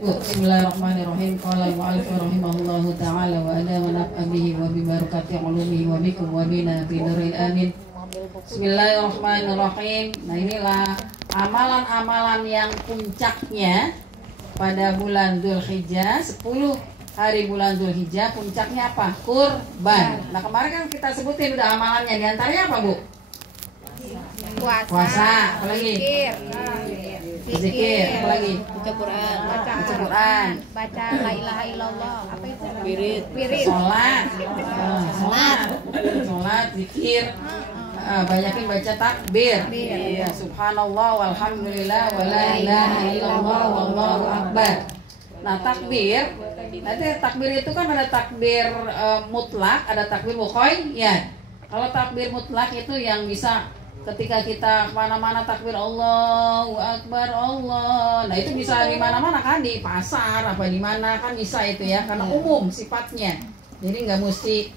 Bismillahirrahmanirrahim. Qala al-mu'allif rahimahullahu ta'ala wa ana wa naf'a bihi wa bi barakati ulumihi wa bikum wa bina bi nuril amin. Bismillahirrahmanirrahim. Nah, inilah amalan-amalan yang puncaknya pada bulan Dzulhijjah, 10 hari bulan Dzulhijjah, puncaknya apa? Kurban. Nah, kemarin kan kita sebutin udah amalannya, di antaranya apa, Bu? Puasa, apalagi? Zikir, apalagi? Baca Quran, baca la ilaha illallah, apa itu? Wirid. Sholat, zikir. Banyakin baca takbir. Ya, subhanallah walhamdulillah wala ilaha illallah wallahu akbar. Nah, takbir, nanti takbir itu kan ada takbir mutlak, ada takbir muqayyad. Kalau takbir mutlak itu yang bisa ketika kita kemana-mana takbir Allahu Akbar Allah. Nah, itu bisa di mana-mana kan, di pasar apa di mana kan bisa itu ya, karena umum sifatnya. Jadi nggak mesti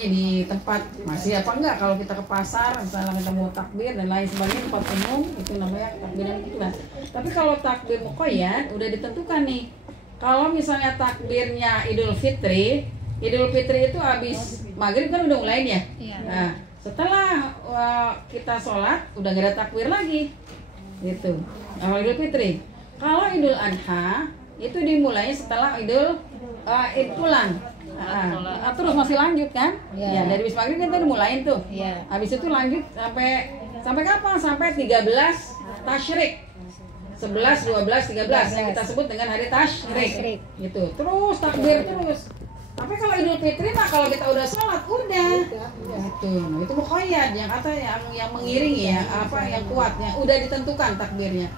di tempat masih apa enggak, kalau kita ke pasar misalnya kita mau takbir dan lain sebagainya, tempat umum itu namanya takbiran gitu lah. Tapi kalau takbir muqayyad udah ditentukan nih. Kalau misalnya takbirnya Idul Fitri itu habis maghrib kan udah mulai ya. Nah, setelah kita sholat udah gak ada takbir lagi gitu. Kalau Idul Fitri, kalau Idul Adha itu dimulai setelah Id pulang. Terus masih lanjut kan? Ya, dari habis maghrib kita udah mulain tuh. Habis itu lanjut sampai kapan? Sampai 13 tasyrik. 11, 12, 13 yang kita sebut dengan hari tasyrik. Gitu. Terus takbir terus. Tapi kalau Idul Fitri mah kalau kita udah sholat udah. Gitu. Nah, itu muqayyad yang yang mengiringi ya, yang kuatnya udah ditentukan takbirnya.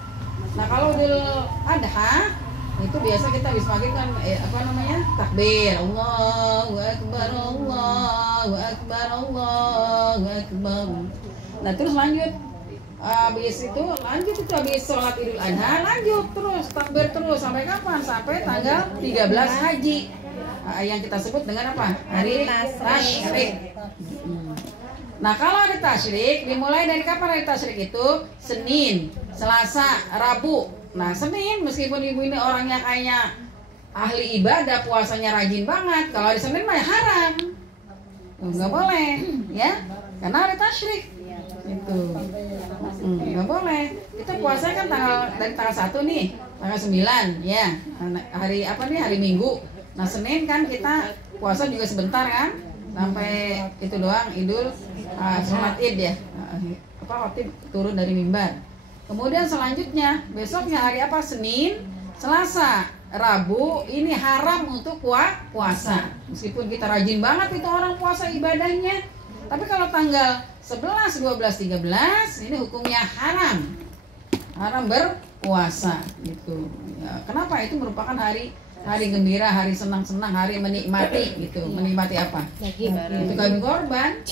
Nah, kalau Idul Adha itu biasa kita habis maghrib kan takbir Allahu Akbar Allahu Akbar Allahu Akbar. Nah, terus lanjut habis habis sholat Idul Adha lanjut terus takbir terus sampai kapan? Sampai tanggal 13 Haji yang kita sebut dengan apa? Hari tasyrik. Nah, kalau hari tasyrik dimulai dari kapan hari tasyrik itu? Senin, Selasa, Rabu. Nah, Senin meskipun ibu ini orangnya kayaknya ahli ibadah, puasanya rajin banget, kalau hari Senin mah haram, nggak boleh ya, karena hari tasyrik itu nggak boleh. Kita puasa kan dari tanggal 1 nih, tanggal 9 ya, hari Minggu. Nah, Senin kan kita puasa juga sebentar kan, sampai itu doang Idul sholat Id ya, khotib turun dari mimbar. Kemudian selanjutnya besoknya hari apa? Senin, Selasa, Rabu ini haram untuk puasa. Meskipun kita rajin banget itu orang puasa ibadahnya, tapi kalau tanggal 11, 12, 13 ini hukumnya haram berpuasa gitu. Ya, kenapa? Itu merupakan hari gembira, hari senang-senang, hari menikmati gitu. Menikmati apa? Itu kami korban.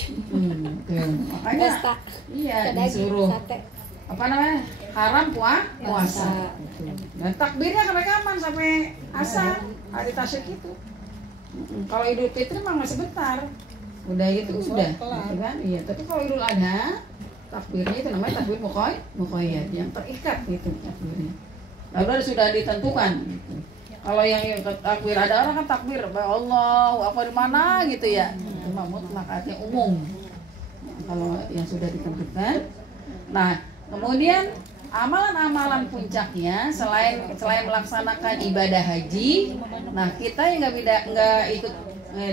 Makanya disuruh haram puasa. Dan takbirnya sampai kapan? Sampai asar hari tasyrik itu. Kalau Idul Fitri memang sebentar, udah gitu sudah, gitu kan? Iya. Tapi kalau Idul Adha takbirnya itu namanya takbir muqayyad yang terikat gitu takbirnya. Lalu sudah ditentukan gitu. Kalau yang takbir ada orang kan takbir Allah apa di mana gitu ya. Itu mutlak artinya umum. Kalau yang sudah ditentukan. Nah, kemudian amalan-amalan puncaknya selain melaksanakan ibadah haji, nah kita yang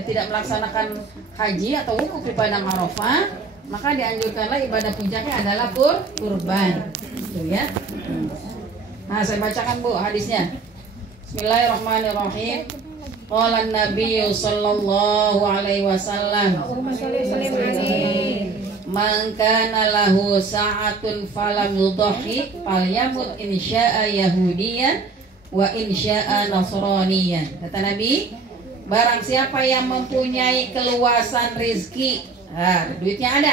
tidak melaksanakan haji atau wukuf di padang Arafah, maka dianjurkanlah ibadah puncaknya adalah kurban, gitu ya. Nah, saya bacakan Bu hadisnya. Bismillahirrahmanirrahim. Qala an-nabiy sallallahu alaihi wasallam, man kana lahu sa'atun falam yudhi falyamut insya'a yahudiyan wa insya'a nasraniyan. Kata Nabi, barang siapa yang mempunyai keluasan rezeki, duitnya ada.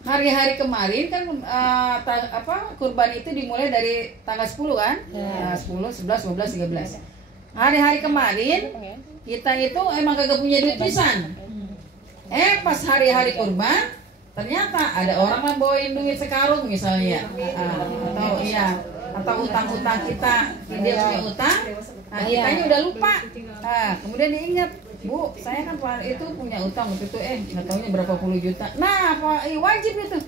Hari-hari kemarin kan kurban itu dimulai dari tanggal 10 kan? 10, 11, 12, 13. Hari-hari kemarin kita itu emang kagak punya duit pisan. Pas hari-hari kurban ternyata ada orang yang bawain duit sekarung misalnya, atau atau utang-utang kita, dia punya utang, nah kitanya udah lupa. Nah, kemudian diingat, Bu, saya kan itu punya utang waktu itu, nggak taunya berapa puluh juta. Nah, wajib itu.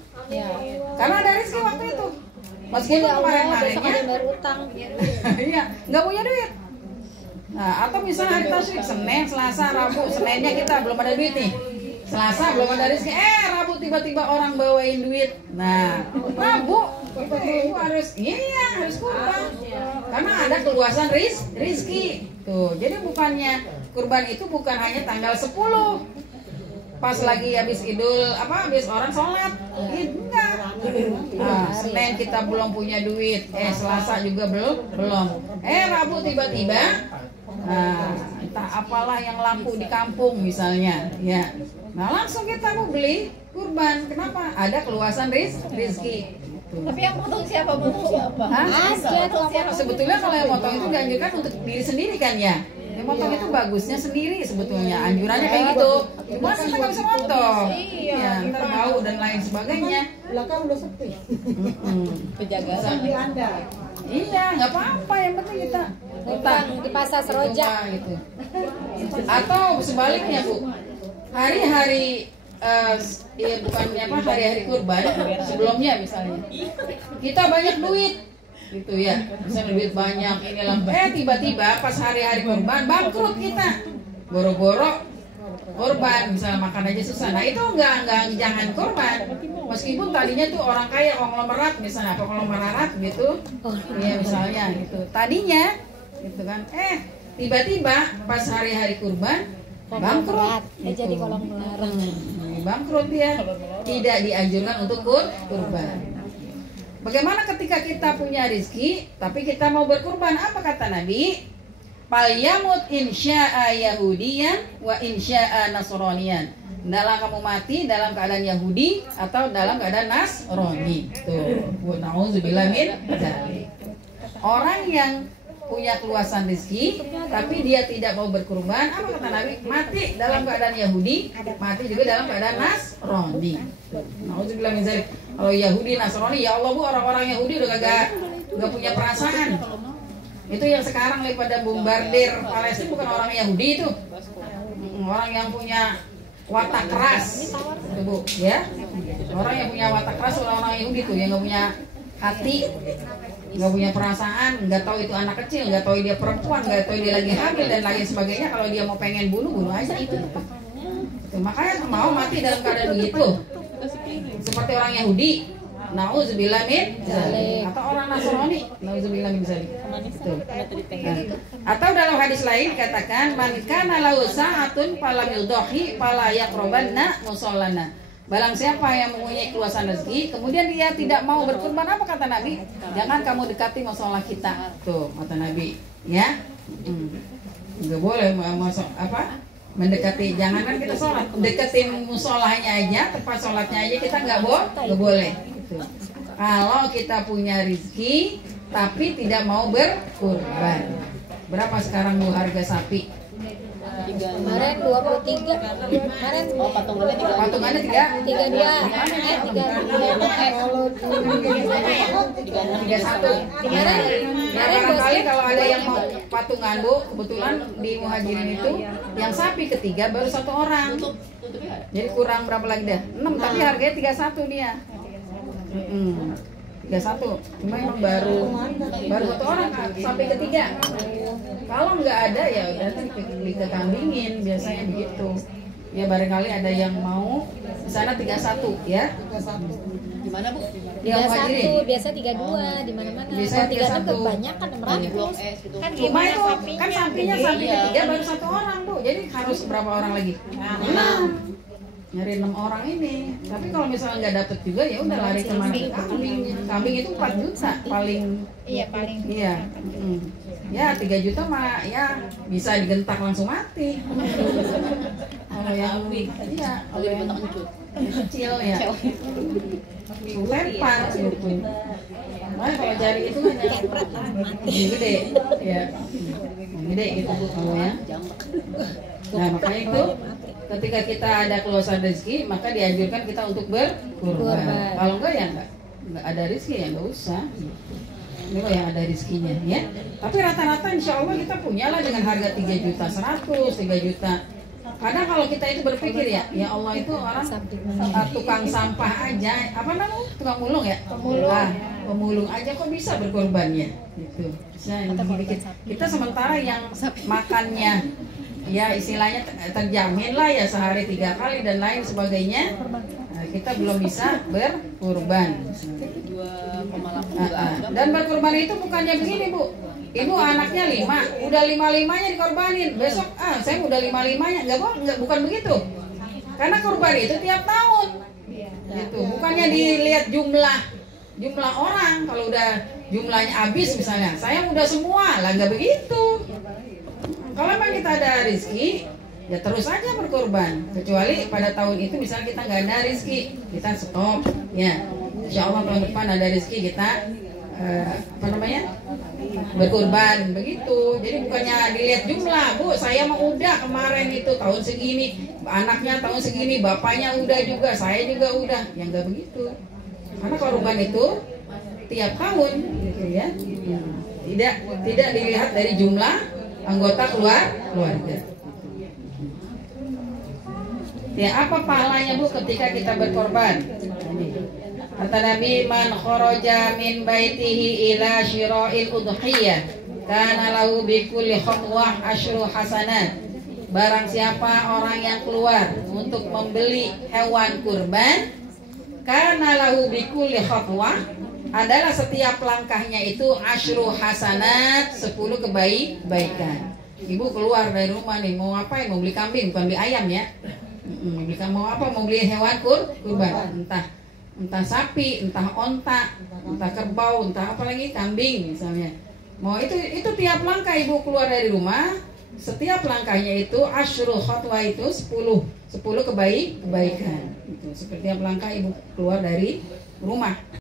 Karena ada rezeki waktu itu. Meskipun kemarin-kemarinnya berutang. Iya, nggak punya duit. Nah, atau misalnya hari tasyrik, Senin, Selasa, Rabu, Seninnya kita belum ada duit nih. Selasa belum ada rezeki, Rabu tiba-tiba orang bawain duit. Nah, Rabu itu harus kurban. Karena ada keluasan rezeki. Tuh, jadi bukannya kurban itu bukan hanya tanggal 10. Pas lagi habis habis orang sholat, enggak. Nah, Senin kita belum punya duit, Selasa juga belum. Rabu tiba-tiba, entah apalah yang laku di kampung misalnya, ya. Nah, langsung kita mau beli kurban. Kenapa? Ada keluasan rezeki. Tapi yang potong siapa? Sebetulnya kalau yang potong itu dianjurkan untuk diri sendiri kan ya. Yang potong itu bagusnya sendiri sebetulnya, anjurannya kayak gitu. Cuma kita nggak bisa potong, ya, ntar bau dan lain sebagainya. Belakang udah sepi. Penjagaan di Anda. Iya, nggak apa-apa, yang penting kita utang di pasar Seroja gitu. Atau sebaliknya Bu, hari-hari hari-hari kurban sebelumnya misalnya kita banyak duit gitu ya, misalnya duit banyak inilah, tiba-tiba pas hari-hari kurban bangkrut kita, boro-boro korban, misalnya makan aja susah. Nah itu enggak jangan korban, meskipun tadinya tuh orang kaya, konglomerat misalnya, apa konglomerat gitu, ya misalnya gitu tadinya gitu kan, tiba-tiba pas hari-hari kurban bangkrut gitu. jadi konglomerat, bangkrut dia, tidak dianjurkan untuk kurban. Bagaimana ketika kita punya rezeki tapi kita mau berkurban? Apa kata Nabi? Falyamut insya'a yahudiyan wa insya'a nasraniyan. Dalam kamu mati dalam keadaan Yahudi atau dalam keadaan Nasrani. Tuh, nauzubillah min dzalik. Orang yang punya keluasan rezeki tapi dia tidak mau berkurban, apa kata Nabi? Mati dalam keadaan Yahudi, mati juga dalam keadaan Nasrani. Nauzubillah min dzalik. Kalau Yahudi Nasrani, ya Allah Bu, orang-orang Yahudi udah gak punya perasaan. Itu yang sekarang lagi pada bombardir Palestina bukan orang Yahudi itu, orang yang punya watak keras itu Bu, ya. Orang yang punya watak keras orang Yahudi tuh, yang gak punya hati, nggak punya perasaan, nggak tahu itu anak kecil, nggak tahu dia perempuan, nggak tahu dia lagi hamil dan lain sebagainya. Kalau dia mau pengen bunuh aja itu. Makanya mau mati dalam keadaan begitu, seperti orang Yahudi, nauzubillah min dzalik, atau orang Nasrani, nauzubillah min dzalik. Atau dalam hadis lain katakan, man kana lahu sa'atun falam yudhi fala yaqrabanna musallana. Barang siapa yang mempunyai keluasan rezeki, kemudian dia tidak mau berkurban, apa kata Nabi? Jangan kamu dekati musola kita. Tuh, kata Nabi, ya. Enggak boleh mendekati, jangankan kita sholat, deketin musolahnya aja, tempat sholatnya aja kita nggak boleh. Gitu. Kalau kita punya rezeki tapi tidak mau berkurban. Berapa sekarang Bu harga sapi? Kemarin 23. Kemarin patungannya 32. 31. Kemarin barangkali kalau ada yang mau patungan Bu, kebetulan di Muhajirin itu yang sapi ketiga baru 1 orang. Jadi kurang berapa lagi dah? 6, tapi harganya 31 dia. 31. Cuma emang baru 1 orang sampai ketiga. Kalau nggak ada ya udah dikekambingin, biasanya begitu. Ya barangkali ada yang mau di sana 31 ya. 31. Gimana Bu? 31, biasa 32 di mana-mana. Biasanya 31 kebanyakan 600. Kan cuma itu kan sapinya sampai ketiga baru 1 orang Bu. Jadi harus berapa orang lagi? 6. Nyari 6 orang ini. Tapi kalau misalnya nggak dapet juga ya udah lari kemana? Kambing. Kambing itu 4 juta paling. Iya paling. Iya. Ya 3 juta mah ya bisa digentak langsung mati. Kalau yang iya, kalau yang kecil ya lempar gitu. Nah kalau jari itu hanya gede, ya gede gitu Bu kalau ya. Nah makanya itu ketika kita ada keluasan rezeki maka dianjurkan kita untuk berkurban. Kalau enggak ya enggak ada rezeki ya enggak usah. Ini loh yang ada rezekinya ya. Tapi rata-rata insya Allah kita punyalah dengan harga 3.100.000, 3 juta. Kadang kalau kita itu berpikir ya Allah itu orang tukang sampah aja, apa namanya, tukang mulung ya, pemulung aja kok bisa berkorbannya, gitu. Bisa kita sementara yang makannya ya istilahnya terjamin lah ya sehari 3 kali dan lain sebagainya, kita belum bisa berkorban. Dan berkorban itu bukannya begini Bu, ibu anaknya 5, udah 5-5-nya dikorbanin, besok saya udah 5-5-nya, enggak, bukan begitu. Karena korban itu tiap tahun, gitu. Bukannya dilihat jumlah orang, kalau udah jumlahnya habis misalnya, saya udah semua, lah nggak begitu. Kalau memang kita ada rezeki, ya terus aja berkorban. Kecuali pada tahun itu misalnya kita nggak ada rezeki, kita stop, ya. Insya Allah tahun depan ada rezeki kita berkorban begitu. Jadi bukannya dilihat jumlah, Bu, saya mah udah kemarin itu tahun segini, anaknya tahun segini, bapaknya udah juga, saya juga udah, ya nggak begitu. Karena korban itu tiap tahun, gitu ya. Tidak dilihat dari jumlah anggota keluarga. Ya, apa pahalanya Bu ketika kita berkorban? Kata Nabi, man kharaja min baitihi ila syira'il udhiyah kana lahu bi kulli khatwah asyru hasanat. Barang siapa orang yang keluar untuk membeli hewan kurban, kana lahu bi kulli khatwah, adalah setiap langkahnya itu asyru hasanat, 10 kebaikan. Ibu keluar dari rumah nih, mau ngapain? Mau beli kambing, bukan beli ayam ya. Mau apa? Mau beli hewan kurban, entah sapi, entah onta, entah kerbau, entah apa lagi, kambing misalnya. Mau itu tiap langkah ibu keluar dari rumah, setiap langkahnya itu asyru khatwah, itu 10 kebaikan. Itu setiap langkah ibu keluar dari rumah.